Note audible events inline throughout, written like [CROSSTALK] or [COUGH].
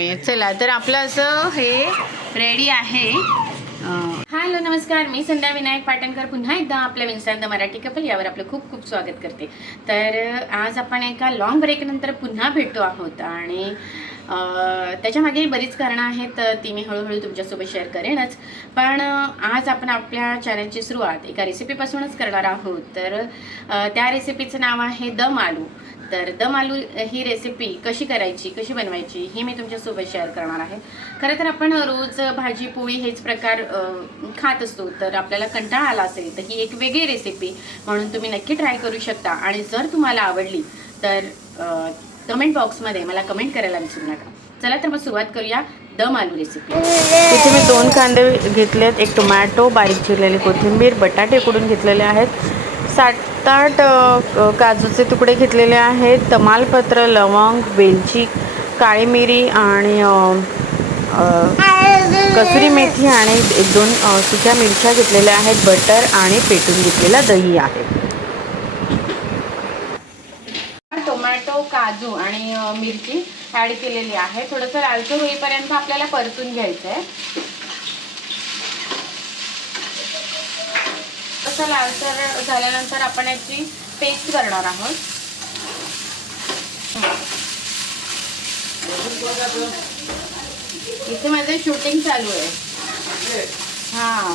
मी चला तर आपलं असं हे रेडी आहे. हॅलो नमस्कार. मी संध्या विनायक पाटणकर. पुन्हा एकदा आपल्या विन्स्टांत मराठी कपल यावर आपलं खूप खूप स्वागत करते. तर आज आपण एका लॉंग ब्रेकनंतर पुन्हा भेटतो आहोत आणि त्याच्यामागे बरीच कारणं आहेत तर ती मी हळूहळू तुमच्यासोबत शेअर करेनच. पण आज आपण आपल्या चॅनलची सुरुवात एका रेसिपीपासूनच करणार आहोत. तर त्या रेसिपीचं नाव आहे दम आलू तर दम आलू ही रेसिपी कशी करायची कशी बनवायची ही मी तुमच्यासोबत शेअर करणार आहे. खरं तर आपण रोज भाजी पोळी हेच प्रकार खात असतो तर आपल्याला कंटाळा आला असेल तर ही एक वेगळी रेसिपी म्हणून तुम्ही नक्की ट्राय करू शकता. आणि जर तुम्हाला आवडली तर कमेंट बॉक्समध्ये मला कमेंट करायला विसरू नका. चला तर मग सुरुवात करूया दम आलू रेसिपी इथे मी दोन कांदे घेतलेत एक टोमॅटो बारीक चिरलेली कोथिंबीर बटाटे उकडून घेतलेले आहेत सात आठ काजूचे तुकडे घेतलेले आहेत. तमालपत्र लवंग वेलची काळी मिरी आणि कसुरी मेथी आणि एक दोन सुक्या मिरच्या घेतलेल्या आहेत. बटर आणि पेटून घेतलेला दही आहे. टोमॅटो काजू आणि मिरची ॲड केलेली आहे. थोडंसं लालचं होईपर्यंत आपल्याला परतून घ्यायचं आहे तसं लालसर झाल्यानंतर आपण याची पेस्ट करणार आहोत. इथे माझं शूटिंग चालू आहे. हां.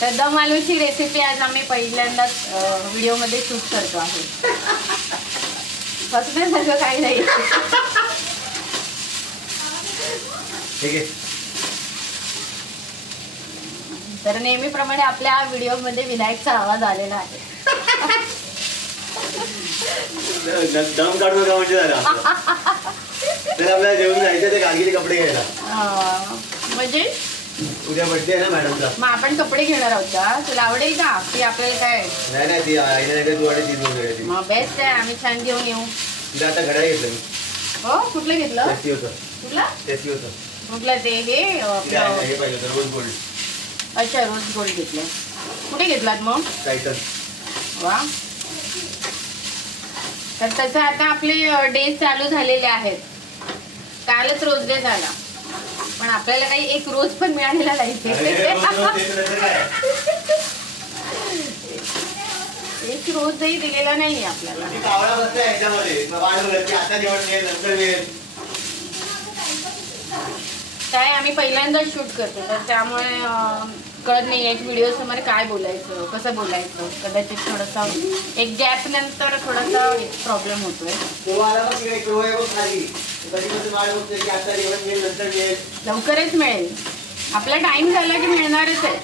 तर दम आलूची रेसिपी आज आम्ही पहिल्यांदाच व्हिडिओमध्ये शूट करतो आहे. सगळं काही नाही. ठीक आहे. तर नेहमीप्रमाणे आपल्या व्हिडिओमध्ये विनायकचा आवाज आलेला आहे. दम म्हणजे तर आपल्याला जेवण जायचं ते गाडगीचे कपडे घ्यायला. म्हणजे? उद्या आहे ना मॅडमचा. मग आपण कपडे घेणार आहोत का? तुला आवडेल का? की आपल्याला काय? नाही नाही ती आईने नाही का तू आणि वेळेची मग बेस्ट आहे आम्ही छान घेऊन येऊ. तिला आता घड्याळ घेतलं मी. हो? कुठलं घेतलं? टेस्टी होतं. कुठलं? टेस्टी होतं. कुठलं ते? हे आपलं हे पाहिजे होतं गोल्ड अच्छा रोज गोल्ड घेतलं. कुठे घेतलात मग? टायटन वा. तर तसं आता आपले डेज चालू झालेले आहेत. कालच रोज डे झाला. पण आपल्याला काही एक रोज पण मिळालेला नाही? एक रोजही दिलेला नाही आपल्याला. काय आम्ही पहिल्यांदाच शूट करतो. तर त्यामुळे कळत नाही एक व्हिडिओ समोर काय बोलायचं कसं बोलायचं. कदाचित थोडासा एक गॅप नंतर थोडासा प्रॉब्लेम होतोय. लवकरच मिळेल. आपला टाइम झाला की मिळणारच आहे.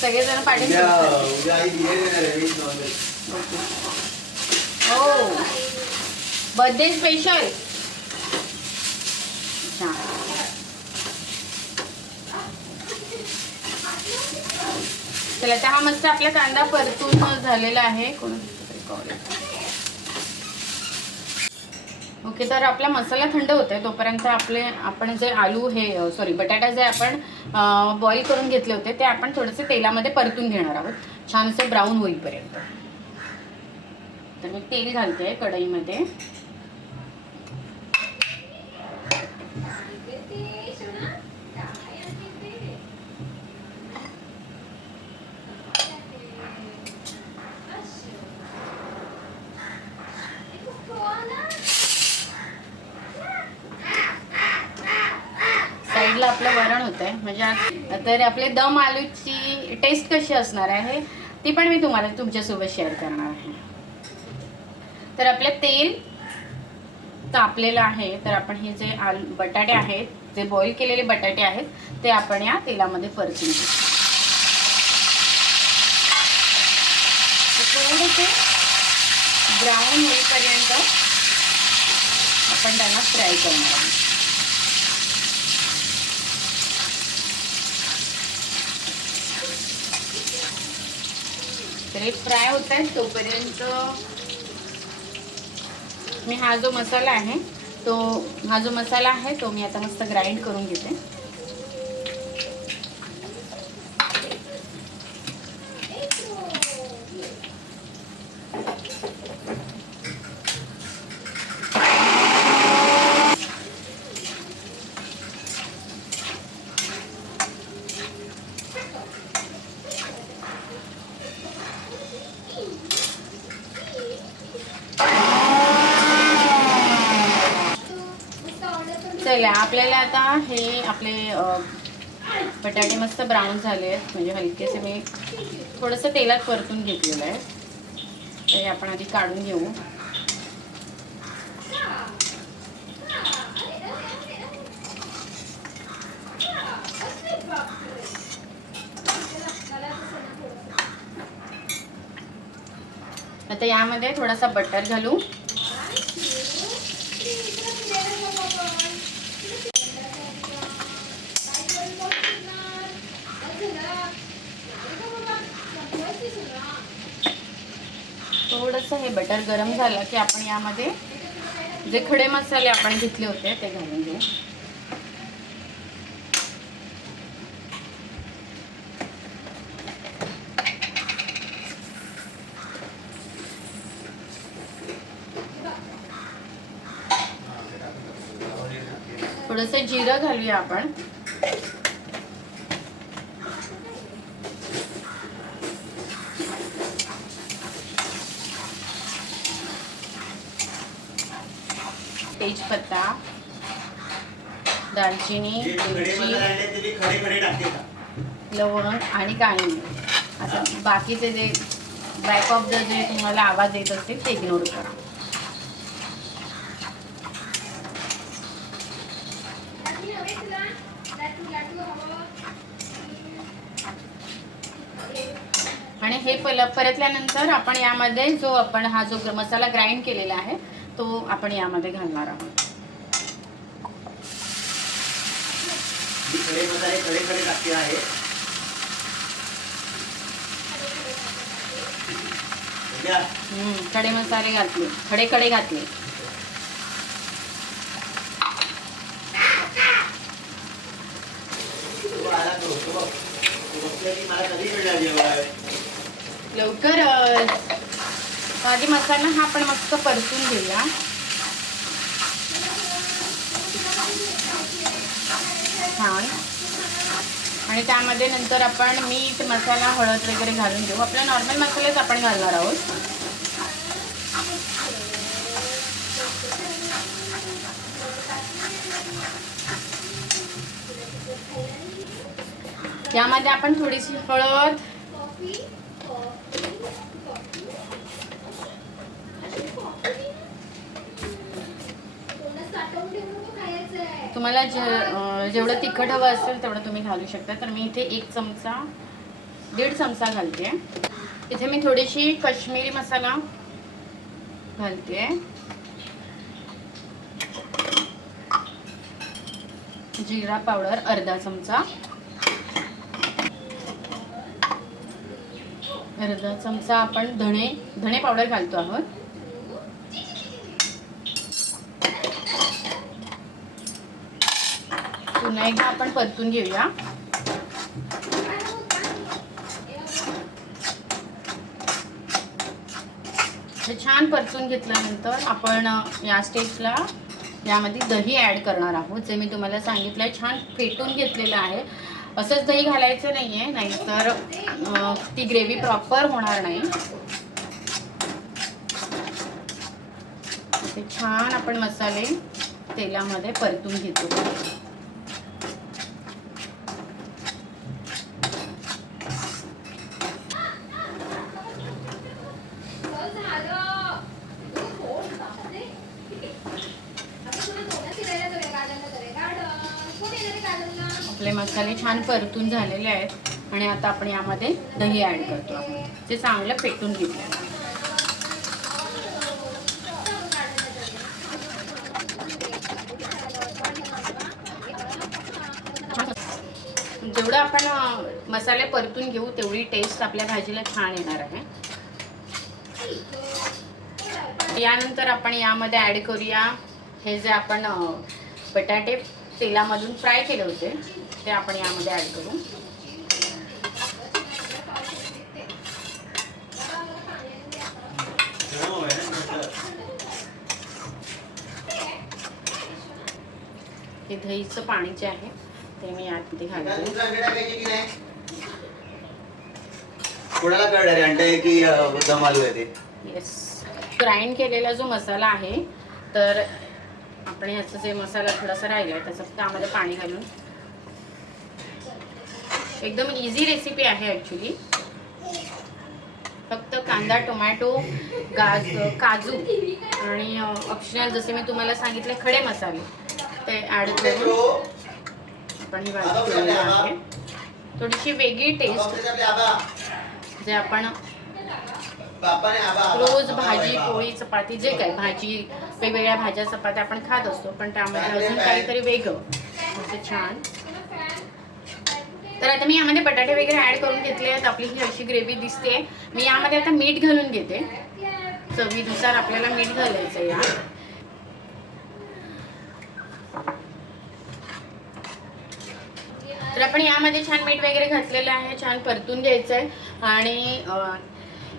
सगळेजण पाठी हो. बर्थडे स्पेशल चला आता हा मस्त आपला कांदा परतून झालेला आहे. कोण ओके तर आपला मसाला थंड होत आहे तोपर्यंत आपले आपण जे आलू हे सॉरी बटाटा जे आपण बॉईल करून घेतले होते ते आपण थोडेसे तेलामध्ये परतून घेणार आहोत. छान असे ब्राऊन होईपर्यंत. तर मी तेल घालते कढईमध्ये. साईडला आपलं वरण होत आहे म्हणजे तर आपले दम आलूची टेस्ट कशी असणार आहे ती पण मी तुम्हाला तुमच्यासोबत शेअर करणार आहे. तर आपलं तेल तापलेलं आहे तर आपण हे जे आलू बटाटे आहेत जे बॉईल केलेले बटाटे आहेत ते आपण या तेलामध्ये परतून घेऊ. थोडेसे ब्राऊन होईपर्यंत आपण त्यांना फ्राय करणार आहोत. तर हे फ्राय होत आहेत तोपर्यंत मी हा जो मसाला आहे तो हा जो मसाला आहे तो मी आता मस्त ग्राइंड करून घेते. चला आपल्याला आता हे आपले बटाटे मस्त ब्राऊन झाले आहेत. म्हणजे हलकेसे मी थोडंसं तेलात परतून घेतलेलं आहे. तर हे आपण आधी काढून घेऊ. आता यामध्ये थोडासा बटर घालू. थोडंसं हे बटर गरम झालं की आपण यामध्ये जे खडे मसाले आपण घेतले होते ते घालून घेऊ. थोडंसं जिरं घालूया आपण. तेजपत्ता दालचिनी मिरची लवंग आणि काळी आता बाकीचे जे बॅक ऑफ द जे तुम्हाला आवाज येत असतील ते इग्नोर करा. आणि हे पल परतल्यानंतर आपण यामध्ये जो आपण हा जो मसाला ग्राइंड केलेला आहे तो आपण यामध्ये घालणार आहोत. खडे मसाले खडे खडे टाकते आहे. उद्या हम्म, खडे मसाले घातले. खडे खडे घातले तो आला तो तो बघ तो बघतोय की मला कधी मिळणार जेवण लवकर अ, आधी मसाला हा आपण मस्त परतून घेऊया. छान. आणि त्यामध्ये नंतर आपण मीठ मसाला हळद वगैरे घालून देऊ आपल्या नॉर्मल मसालेच आपण घालणार आहोत. यामध्ये आपण थोडीशी हळद तुम्हाला जे जेवढं तिखट हवं असेल तेवढं तुम्ही घालू शकता. तर मी इथे एक चमचा दीड चमचा घालते. इथे मी थोडीशी कश्मीरी मसाला घालते. जिरा पावडर अर्धा चमचा. अर्धा चमचा आपण धणे धणे पावडर घालतो आहोत. पुन्हा एकदा आपण परतून घेऊया. छान परतून घेतल्यानंतर आपण या स्टेजला यामध्ये दही ॲड करणार आहोत जे मी तुम्हाला सांगितलं आहे छान फेटून घेतलेलं आहे. असंच दही घालायचं नाही आहे नाहीतर ती ग्रेव्ही प्रॉपर होणार नाही. ते छान आपण मसाले तेलामध्ये परतून घेतो. मसाले छान परतून झालेले आहेत आणि आता आपण यामध्ये दही ॲड करतो ते चांगलं फेटून घेतलं. जेवढं आपण मसाले परतून घेऊ तेवढी टेस्ट आपल्या भाजीला छान येणार आहे. यानंतर आपण यामध्ये ॲड करूया हे जे आपण बटाटे तेलामधून फ्राय केले होते. ते आपण यामध्ये ॲड करू. हे दहीचं पाणी जे आहे ते मी एका घालते. दुसरा अंडे टाकायचे की नाही कोणाला कळणार आहे अंडे की अं, दम आलू आहे ते? येस ग्राइंड केलेला जो मसाला आहे तर आपण ह्याचा जे मसाला थोडासा राहिला आहे त्याचं त्यामध्ये पाणी घालून. एकदम इझी रेसिपी आहे ॲक्च्युली फक्त कांदा टोमॅटो गाज काजू आणि ऑप्शनल जसे मी तुम्हाला सांगितले खडे मसाले ते ॲड करून आपण ही भाजी केलेली आहे. थोडीशी वेगळी टेस्ट जे आपण रोज भाजी पोळी चपाती जे काय भाजी वेगवेगळ्या भाज्या चपात्या आपण खात असतो पण त्यामध्ये अजून काहीतरी वेगळं. छान. तर आता मी यामध्ये बटाटे वगैरे ऍड करून घेतले आहेत. आपली ही अशी ग्रेव्ही दिसते. मी यामध्ये आता मीठ घालून घेते. चवीनुसार आपल्याला मीठ घालायचं या तर आपण यामध्ये छान मीठ वगैरे घातलेलं आहे. छान परतून घ्यायचं आहे आणि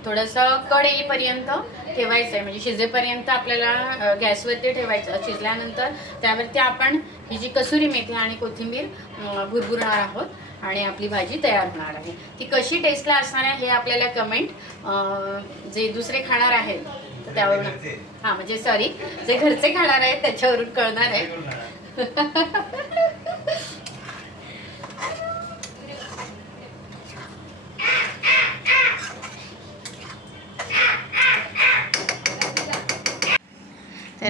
थोडंसं कड येईपर्यंत ठेवायचं आहे म्हणजे शिजेपर्यंत आपल्याला गॅसवरती ठेवायचं शिजल्यानंतर त्यावरती आपण ही जी कसुरी मेथी आणि कोथिंबीर भुरभुरणार आहोत आणि आपली भाजी तयार होणार आहे. ती कशी टेस्टला असणार आहे हे आपल्याला कमेंट जे दुसरे खाणार आहेत तर त्यावरून हां म्हणजे सॉरी जे घरचे खाणार आहेत त्याच्यावरून कळणार आहे. [LAUGHS]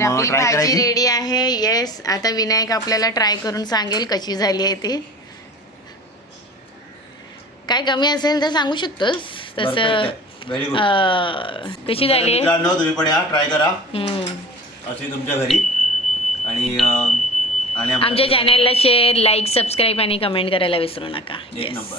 तर आपली भाजी? रेडी आहे. येस आता विनायक आपल्याला ट्राय करून सांगेल कशी झाली आहे ती. काय कमी असेल तर सांगू शकतोस. तसं कशी झाली? तुम्ही पण या ट्राय करा. अशी तुमच्या घरी. आणि आमच्या चॅनलला शेअर लाईक सबस्क्राईब आणि कमेंट करायला विसरू नका. एक. नंबर